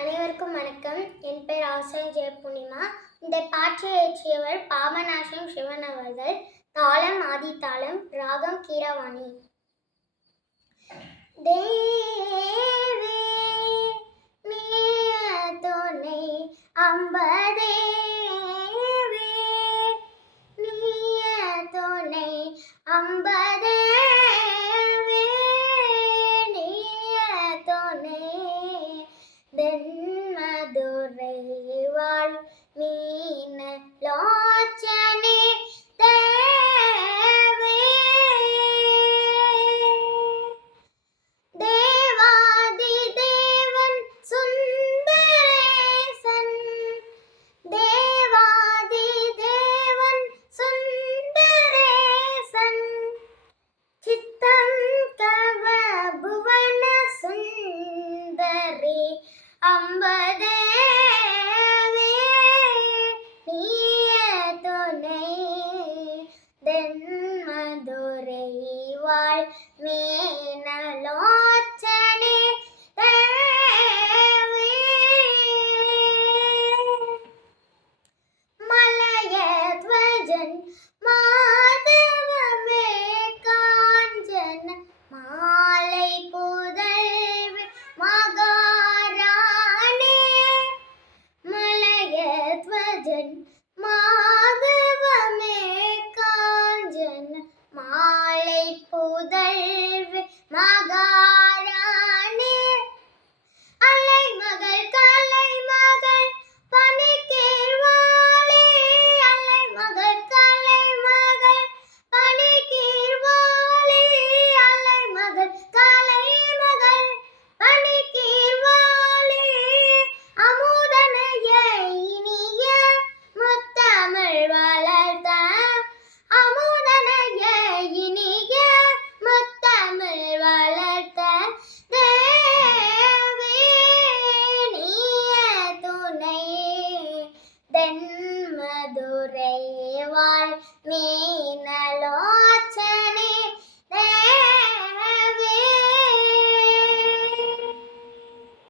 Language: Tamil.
அனைவருக்கும் வணக்கம். என் பெயர் ஆசிரியர் ஜெயபூர்ணிமா. இந்த பாட்டை இயற்றியவர் பாபநாசம் சிவன் அவர்கள். தாளம் ஆதித்தாளம், ராகம் கீரவாணி. தேவே நீய துணை அம்பதேவே, நீய துணை அம்பதேவே, நீய துணை தென்மதுரை வாழ் மீன லோச்சனே தேவே, தேவாதி தேவன் சுந்தரேசன், தேவாதி தேவன் சுந்தரேசன், சித்தம் கவ புவன சுந்தரி அம்பதேவே, நீய துணை தென்மதுரை வாழ் மீனலோச்சனே தேவே, மலயத்வஜன் மாதவமே காஞ்சன மாலை புதல்வி மகாராணே, மலயத்வஜன் மாதவமே காஞ்சன மாலை புதல்வி மகாராணே, அலைமகள் கலைமகள் பனிக்கீர்வாளே, அலைமகள் கலைமகள் பனிக்கீர்வாளே, அலைமகள் கலைமகள் பனிக்கீர்வாளே, அமுதனைய இனிய முத்தமிழ் வளர்த்த, அமுதனைய இனிய முத்தமிழ் வளர்த்த தேவே, நீய துணை தென்மதுரை வாழ் மீ